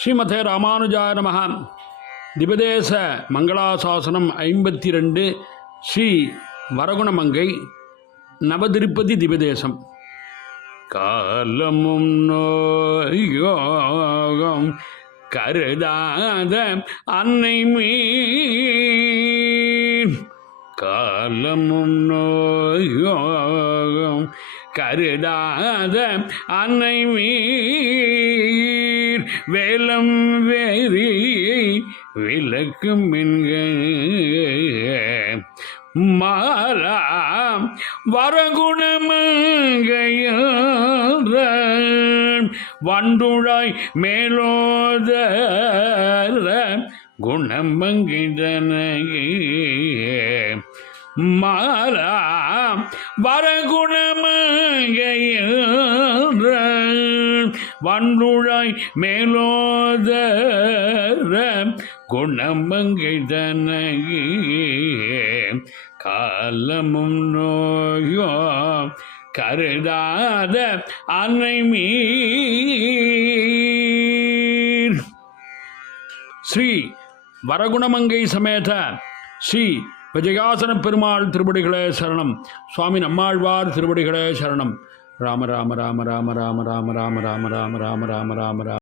ஸ்ரீமதே ராமானுஜாய நமஹ. திபதேச மங்களாசாசனம் 52 ஸ்ரீ வரகுணமங்கை நவதிருப்பதி திபதேசம். காலமும் நோயோகம் கருதாத அன்னை மீன், காலமும் நோயோகம் கருதாத அன்னை மீர், வேலம் வேறி விளக்கும் மாலாம் வரகுணமங்கையார் வண்டுழாய் மேலோத குணமங்கிதனையே, மாலாம் வரகுணமங்கையார் வண்டுழாய் மேலோத குணமங்கிதனையே, காலமும் நோயோ கருதாத அன்னை மீர். ஸ்ரீ வரகுணமங்கை சமேத ஸ்ரீ விஜயாசன பெருமாள் திருவடிகளே சரணம். சுவாமி நம்மாழ்வார் திருவடிகளே சரணம். ராம ராம ராம ராம ராம ராம ராம ராம ராம ராம ராம ராம ராம.